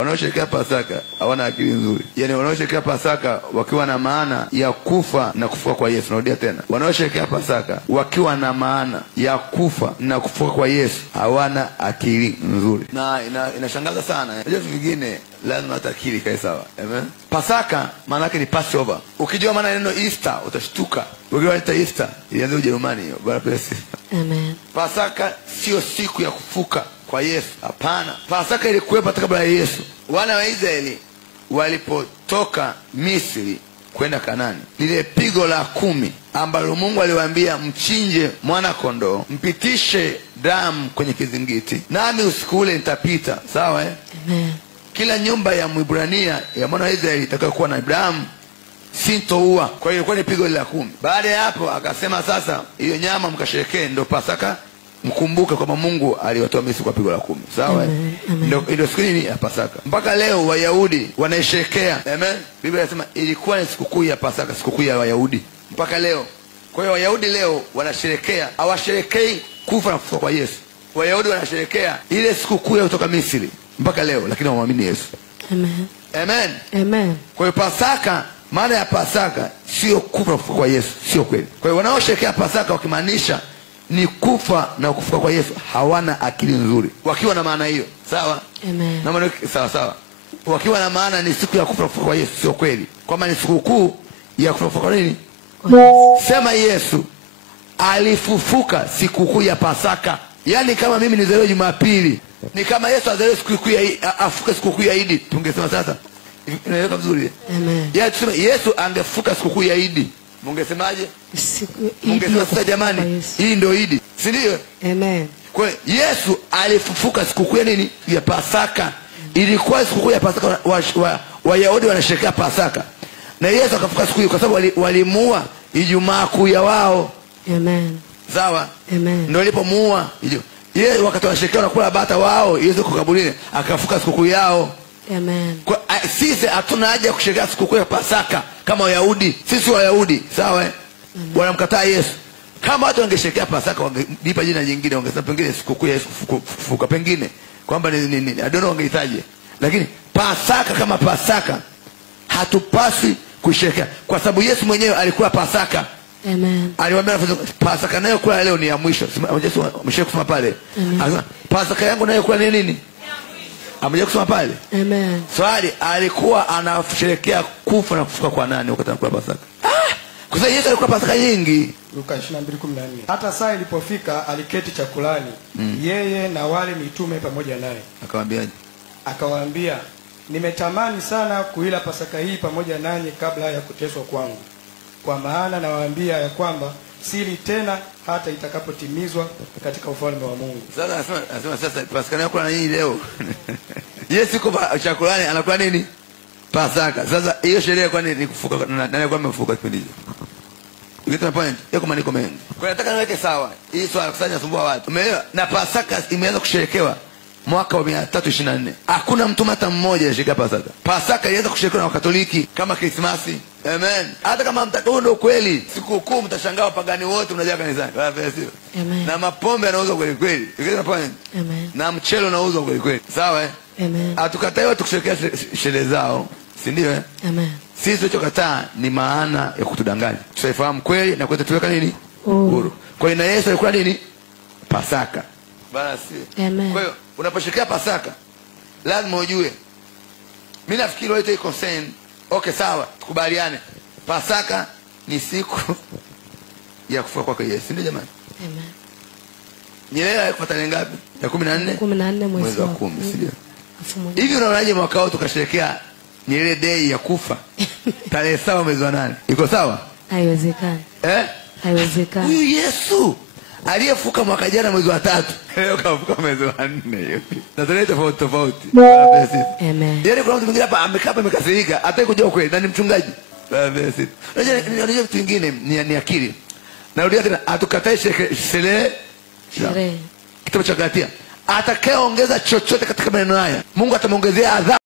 Wanaosherehekea Pasaka hawana akili nzuri. Yaani wanaosherehekea Pasaka wakiwa na maana ya kufa na kufuka kwa Yesu. Narudia tena. Wanaosherehekea Pasaka wakiwa na maana ya kufa na kufuka kwa Yesu hawana akili nzuri. Na inashangaza sana. Unajua vitu vingine lazima hata akili ikae sawa. Amen. Pasaka maana yake ni Passover. Ukijua maana neno Easter utashtuka. Ukijua hata Easter ilianza Ujerumani hiyo. Bwana bless. Amen. Pasaka sio siku ya kufuka kwa Yesu. Hapana. Pasaka ilikuwepo hata kabla ya Yesu. Wana wa Israeli walipotoka Misri kwenda Kanani, lile pigo la 10 ambalo Mungu aliwaambia mchinje mwana kondoo, mpitishe damu kwenye kizingiti, nami usiku ule nitapita. Sawa eh? Amen. Kila nyumba ya Mwibrania ya mwana wa Israeli itakayokuwa na damu sintoua. Kwa hiyo ilikuwa ni pigo la 10. Baada ya hapo akasema sasa hiyo nyama mkasherekee, ndio Pasaka. Mkumbuke kwamba Mungu aliwatoa Misri kwa pigo la 10. Sawa? Ndio siku hii ya Pasaka. Mpaka leo Wayahudi wanaisherehekea. Amen. Biblia inasema ilikuwa ni sikukuu ya Pasaka, sikukuu ya Wayahudi mpaka leo. Kwa hiyo Wayahudi leo wanasherehekea, hawasherehekei kufa na kufufuka kwa Yesu. Wayahudi wanasherehekea ile sikukuu ya kutoka Misri mpaka leo, lakini hawamwamini Yesu. Amen. Amen. Amen. Kwa hiyo Pasaka, maana ya Pasaka sio kufa na kufufuka kwa Yesu, sio kweli. Kwa hiyo wanaosherehekea Pasaka wakimaanisha ni kufa na kufufuka kwa Yesu hawana akili nzuri. Wakiwa na maana hiyo, sawa? Amen. Na maana sawa sawa. Wakiwa na maana ni siku ya kufa na kufufuka kwa Yesu, sio kweli. Kwamba ni sikukuu ya kufa na kufufuka kwa nini? Sema Yesu alifufuka sikukuu ya Pasaka. Yaani kama mimi nizaliwe Jumapili, ni kama Yesu azaliwe sikukuu ya afuke sikukuu ya Idi. Tungesema sasa inaeleweka vizuri. Amen. Yaani tuseme Yesu angefuka sikukuu ya Idi. Mungesemaje? Mungesema sasa jamani, hii ndio Idi. Si ndio? Amen. Kwa Yesu alifufuka sikukuu ya nini? Ya Pasaka. Ilikuwa sikukuu ya Pasaka, Wayahudi wanasherehekea Pasaka. Na Yesu akafuka siku hiyo kwa sababu walimuua Ijumaa kuu ya wao. Amen. Sawa? Amen. Ndio alipomuua. Yeye wakati wanasherehekea wanakula bata wao, Yesu kwa kaburini akafuka sikukuu yao. Amen. Kwa sisi hatuna haja ya kusherehekea sikukuu ya Pasaka kama Wayahudi. Sisi Wayahudi, sawa eh? Wanamkataa Yesu. Kama watu wangesherehekea Pasaka wangenipa jina jingine, wangesema pengine sikukuu ya Yesu kufufuka, pengine kwamba ni I don't know wangehitaji. Lakini Pasaka kama Pasaka hatupaswi kusherehekea kwa sababu Yesu mwenyewe alikuwa Pasaka. Amen. Aliwaambia Pasaka nayo kula leo ni ya mwisho. Yesu ameshaye kusema pale. Anasema Pasaka yangu nayo kula ni nini? Amekuja kusema pale. Amen. Swali, alikuwa anasherehekea kufa na kufuka kwa nani wakati anakula Pasaka? Kwa sababu Yesu alikuwa Pasaka nyingi. Luka 22:14. Hata saa ilipofika aliketi chakulani, yeye na wale mitume pamoja naye. Akawaambiaje? Akawaambia, nimetamani sana kuila Pasaka hii pamoja nanyi kabla ya kuteswa kwangu. Kwa maana nawaambia ya kwamba sili tena hata itakapotimizwa katika ufalme wa Mungu. Sasa anasema sasa Pasaka nayo kula na nini leo? Yesu yuko chakulani anakula nini? Pasaka. Sasa hiyo sherehe kwa nini ni kufuka? Nani kwa amefuka kipindi hicho? Ukitaka point, yako maniko mengi. Kwa nataka niweke sawa. Hii swala kusanya sumbua watu. Umeelewa? Na Pasaka imeanza kusherekewa mwaka wa 324. Hakuna mtu hata mmoja alishika Pasaka. Pasaka ilianza kusherekewa na Wakatoliki kama Krismasi. Amen. Hata kama mtakao ndio kweli, sikukuu mtashangaa wapagani wote mnajaa kanisani. Amen. Na mapombe yanauzwa kweli kweli. Ukitaka point. Amen. Na mchele unauzwa kweli kweli. Sawa eh? Amen. Hatukatai watu kusherehekea sherehe zao, si ndio eh? Amen. Sisi tulichokataa ni maana ya kutudanganya. Tutaifahamu kweli na kwetu tuweka nini? Uhuru. Kwa hiyo na Yesu alikuwa nini? Pasaka. Basi. Amen. Kwa hiyo unaposherehekea Pasaka lazima ujue. Mimi nafikiri wewe iko concern. Okay sawa, tukubaliane. Pasaka ni siku ya kufufuka kwa Yesu, ndio jamani? Amen. Nyerere alikufa tarehe ngapi? Ya 14 mwezi wa 10, si ndio? Hivi unaonaje mwaka huu tukasherehekea Nyerere Day ya kufa tarehe 7 mwezi wa 8? Iko sawa? Haiwezekani. Haiwezekani. Huyu Yesu aliyefuka mwaka jana mwezi wa 3, leo kafuka mwezi wa 4. Na tarehe tofauti. Amen. Yaani kuna mtu mwingine hapa amekaa hapa amekasirika, hataki kujua kweli na ni mchungaji. Unajua vitu vingine ni akili. Narudia tena, hatukatai sherehe. Kitabu cha Galatia. Atakayeongeza chochote katika maneno haya, Mungu atamuongezea adhabu.